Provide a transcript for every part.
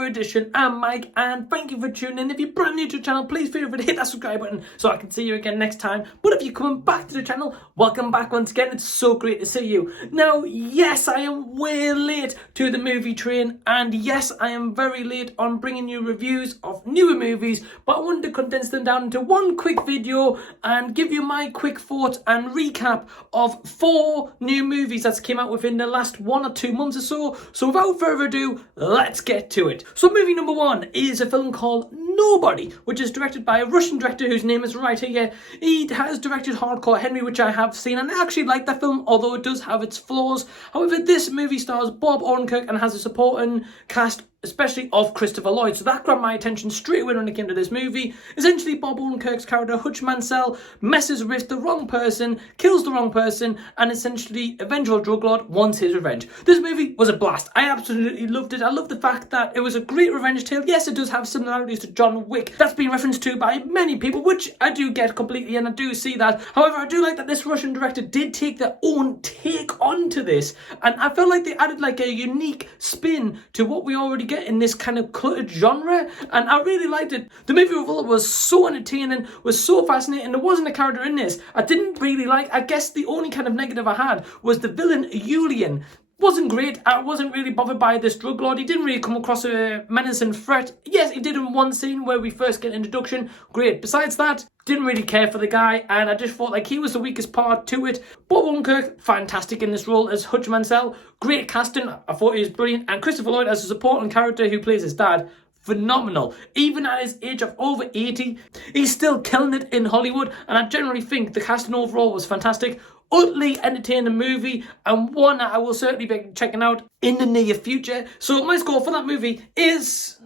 another edition. I'm Mike, and thank you for tuning in. If you're brand new to the channel, please feel free to hit that subscribe button so I can see you again next time. But if you're coming back to the channel, welcome back once again. It's so great to see you. Now, yes, I am way late to the movie train, and yes, I am very late on bringing you reviews of newer movies, but I wanted to condense them down into one quick video and give you my quick thoughts and recap of 4 new movies that's came out within the last 1 or 2 months or so. So without further ado, let's get to it. So movie number 1 is a film called Nobody, which is directed by a Russian director whose name is right here. He has directed Hardcore Henry, which I have seen, and I actually like that film, although it does have its flaws. However, this movie stars Bob Odenkirk and has a supporting cast, especially of Christopher Lloyd. So that grabbed my attention straight away when it came to this movie. Essentially, Bob Odenkirk's character, Hutch Mansell, messes with the wrong person, kills the wrong person, and essentially a vengeful drug lord wants his revenge. This movie was a blast. I absolutely loved it. I love the fact that it was a great revenge tale. Yes, it does have similarities to John Wick. That's been referenced to by many people, which I do get completely, and I do see that. However, I do like that this Russian director did take their own take onto this, and I felt like they added like a unique spin to what we already get in this kind of cluttered genre, and I really liked it. The movie overall was so entertaining, was so fascinating. There wasn't a character in this I didn't really like. I guess the only kind of negative I had was the villain, Yulian. Wasn't great. I wasn't really bothered by this drug lord. He didn't really come across a menacing threat. Yes, he did in one scene where we first get an introduction. Great. Besides that, didn't really care for the guy, and I just thought like he was the weakest part to it. Bob Odenkirk, fantastic in this role as Hutch Mansell. Great casting. I thought he was brilliant. And Christopher Lloyd as a supporting character who plays his dad. Phenomenal. Even at his age of over 80, he's still killing it in Hollywood, and I generally think the casting overall was fantastic. Utterly entertaining movie, and one that I will certainly be checking out in the near future. So my score for that movie is...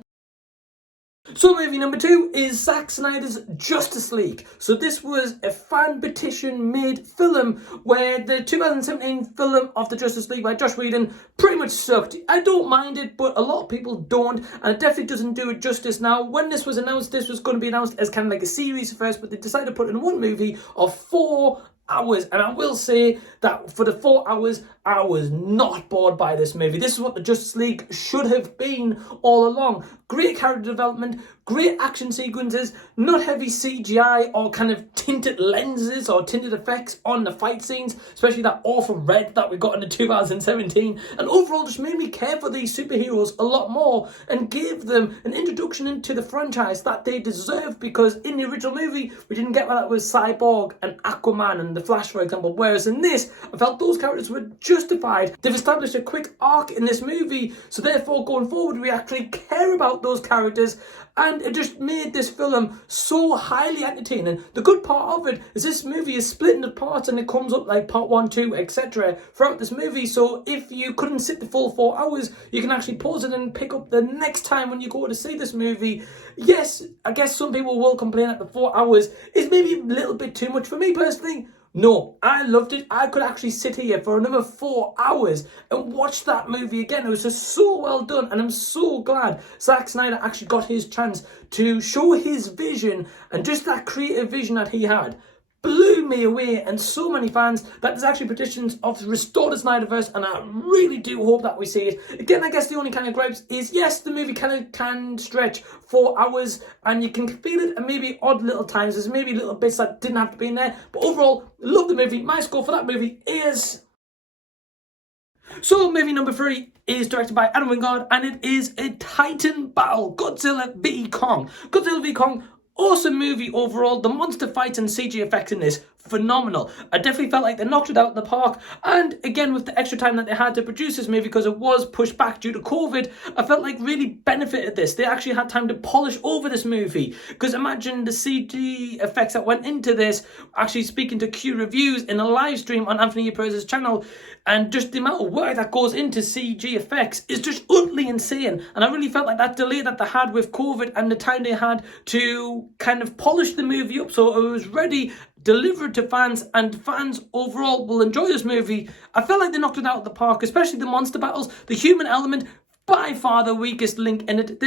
So movie number 2 is Zack Snyder's Justice League. So this was a fan petition made film where the 2017 film of the Justice League by Joss Whedon pretty much sucked. I don't mind it, but a lot of people don't, and it definitely doesn't do it justice. Now, when this was announced, this was going to be announced as kind of like a series first, but they decided to put it in one movie of 4 hours, and I will say that for the 4 hours I was not bored by this movie. This is what the Justice League should have been all along. Great character development, great action sequences, not heavy CGI or kind of tinted lenses or tinted effects on the fight scenes, especially that awful red that we got in the 2017, and overall just made me care for these superheroes a lot more and gave them an introduction into the franchise that they deserve, because in the original movie we didn't get that with Cyborg and Aquaman and the Flash, for example, whereas in this I felt those characters were justified. They've established a quick arc in this movie, so therefore going forward we actually care about those characters, and it just made this film so highly entertaining. The good part of it is this movie is split into parts, and it comes up like part 1, 2, etc. throughout this movie, so if you couldn't sit the full 4 hours, you can actually pause it and pick up the next time when you go to see this movie. Yes, I guess some people will complain that the 4 hours is maybe a little bit too much. For me personally, no, I loved it. I could actually sit here for another 4 hours and watch that movie again. It was just so well done, and I'm so glad Zack Snyder actually got his chance to show his vision, and just that creative vision that he had blew me away, and so many fans that there's actually petitions of restore the Snyderverse, and I really do hope that we see it. Again, I guess the only kind of gripes is, yes, the movie can stretch 4 hours, and you can feel it at maybe odd little times. There's maybe little bits that didn't have to be in there, but overall, love the movie. My score for that movie is... So movie number 3 is directed by Adam Wingard, and it is a Titan battle, Godzilla v Kong. Godzilla v Kong, awesome movie overall. The monster fights and CG effects in this, phenomenal. I definitely felt like they knocked it out of the park, and again with the extra time that they had to produce this movie because it was pushed back due to COVID, I felt like really benefited this. They actually had time to polish over this movie, because imagine the CG effects that went into this. Actually speaking to Q Reviews in a live stream on Anthony Perez's channel, and just the amount of work that goes into CG effects is just utterly insane, and I really felt like that delay that they had with COVID and the time they had to kind of polish the movie up so it was ready, delivered to fans, and fans overall will enjoy this movie. I felt like they knocked it out of the park, especially the monster battles. The human element, by far the weakest link in it.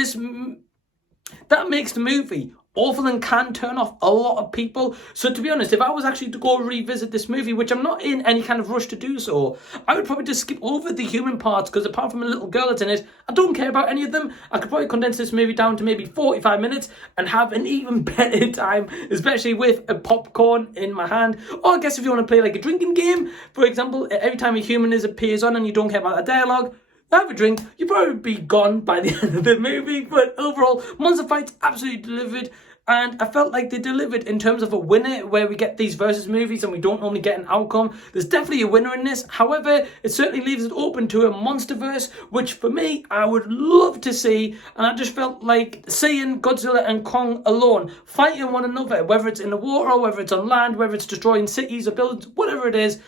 That makes the movie awful and can turn off a lot of people. So to be honest, if I was actually to go revisit this movie, which I'm not in any kind of rush to do so, I would probably just skip over the human parts, because apart from a little girl that's in it, I don't care about any of them. I could probably condense this movie down to maybe 45 minutes and have an even better time, especially with a popcorn in my hand. Or I guess if you want to play like a drinking game, for example, every time a human appears on and you don't care about the dialogue, have a drink, you'll probably be gone by the end of the movie. But overall, Monster Fights absolutely delivered. And I felt like they delivered in terms of a winner, where we get these versus movies and we don't normally get an outcome. There's definitely a winner in this. However, it certainly leaves it open to a Monsterverse, which for me, I would love to see. And I just felt like seeing Godzilla and Kong alone fighting one another, whether it's in the water, whether it's on land, whether it's destroying cities or buildings, whatever it is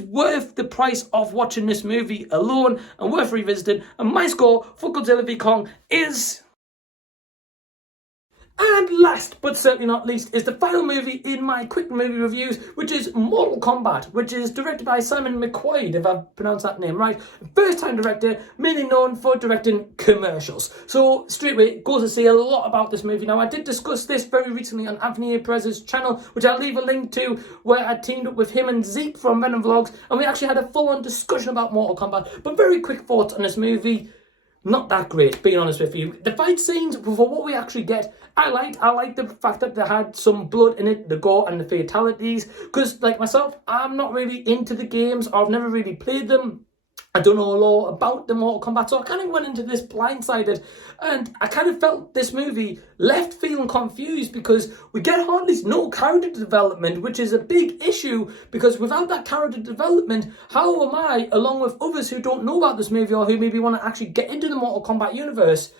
worth the price of watching this movie alone and worth revisiting. And my score for Godzilla v Kong is... And last but certainly not least is the final movie in my quick movie reviews, which is Mortal Kombat, which is directed by Simon McQuaid, if I've pronounced that name right. First time director, mainly known for directing commercials. So straight away, goes to see a lot about this movie. Now I did discuss this very recently on Anthony Perez's channel, which I'll leave a link to, where I teamed up with him and Zeke from Venom Vlogs, and we actually had a full-on discussion about Mortal Kombat. But very quick thoughts on this movie. Not that great, being honest with you. The fight scenes, for what we actually get, I like the fact that they had some blood in it, the gore and the fatalities. Because, like myself, I'm not really into the games, or I've never really played them. I don't know a lot about the Mortal Kombat, so I kind of went into this blindsided, and I kind of felt this movie left feeling confused, because we get hardly no character development, which is a big issue, because without that character development, how am I, along with others who don't know about this movie or who maybe want to actually get into the Mortal Kombat universe,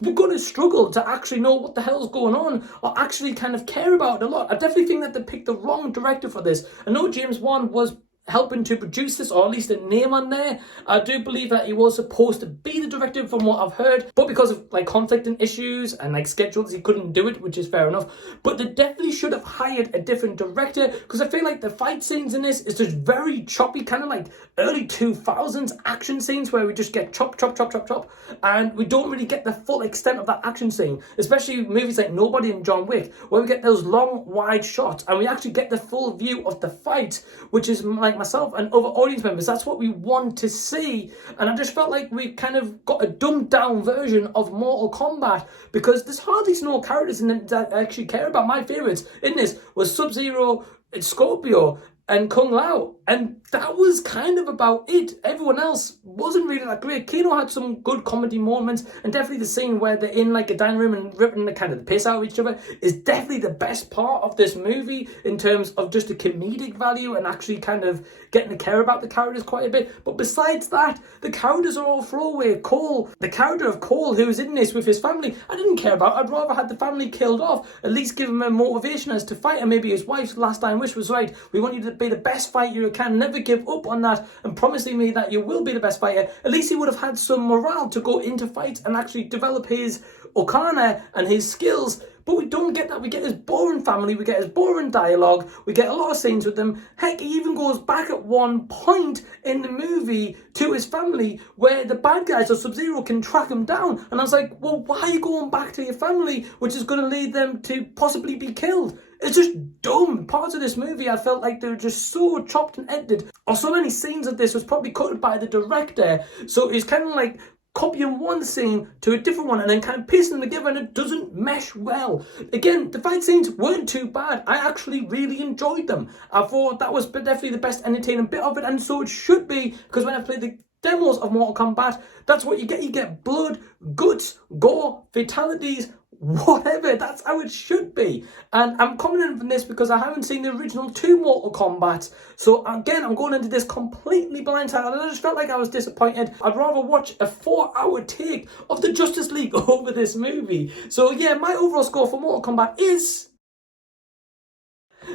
we're going to struggle to actually know what the hell's going on or actually kind of care about it a lot. I definitely think that they picked the wrong director for this. I know James Wan was helping to produce this, or at least a name on there. I do believe that he was supposed to be the director from what I've heard, but because of like conflicting issues and like schedules, he couldn't do it, which is fair enough. But they definitely should have hired a different director, because I feel like the fight scenes in this is just very choppy, kind of like early 2000s action scenes where we just get chop, chop, chop, chop, chop, and we don't really get the full extent of that action scene, especially movies like Nobody and John Wick, where we get those long, wide shots and we actually get the full view of the fight, which is like myself and other audience members, that's what we want to see. And I just felt like we kind of got a dumbed down version of Mortal Kombat, because there's hardly no characters in it that I actually care about. My favourites in this was Sub-Zero, Scorpio, and Kung Lao, and that was kind of about it. Everyone else wasn't really that great. Kano had some good comedy moments, and definitely the scene where they're in like a dining room and ripping the kind of the piss out of each other is definitely the best part of this movie in terms of just the comedic value and actually kind of getting to care about the characters quite a bit. But besides that, the characters are all throwaway. Cole, the character of Cole, who's in this with his family, I didn't care about. I'd rather had the family killed off, at least give him a motivation as to fight, and maybe his wife's last dying wish was, right, we want you to be the best fighter you can, never give up on that, and promising me that you will be the best fighter. At least he would have had some morale to go into fights and actually develop his Okana and his skills. But we don't get that. We get his boring family, we get his boring dialogue, we get a lot of scenes with them. Heck, he even goes back at one point in the movie to his family where the bad guys or Sub-Zero can track him down. And I was like, well, why are you going back to your family, which is going to lead them to possibly be killed? It's just dumb. Parts of this movie, I felt like they were just so chopped and edited. Or so many scenes of this was probably cut by the director. So it's kind of like copying one scene to a different one and then kind of piecing them together, and it doesn't mesh well. Again, the fight scenes weren't too bad. I actually really enjoyed them. I thought that was definitely the best entertaining bit of it, and so it should be, because when I played the demos of Mortal Kombat, that's what you get. You get blood, guts, gore, fatalities, whatever. That's how it should be. And I'm confident from this because I haven't seen the original 2 Mortal Kombat. So again, I'm going into this completely blindsided, and I just felt like I was disappointed. I'd rather watch a 4-hour take of the Justice League over this movie. So yeah, my overall score for Mortal Kombat is...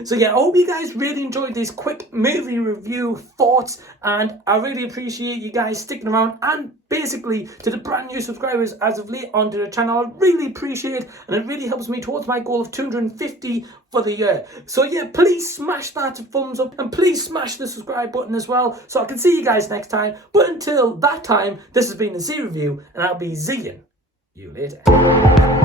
So yeah, I hope you guys really enjoyed these quick movie review thoughts, and I really appreciate you guys sticking around, and basically to the brand new subscribers as of late onto the channel, I really appreciate it, and it really helps me towards my goal of 250 for the year. So yeah, please smash that thumbs up, and please smash the subscribe button as well, so I can see you guys next time. But until that time, this has been a Z Review, and I'll be seeing you later.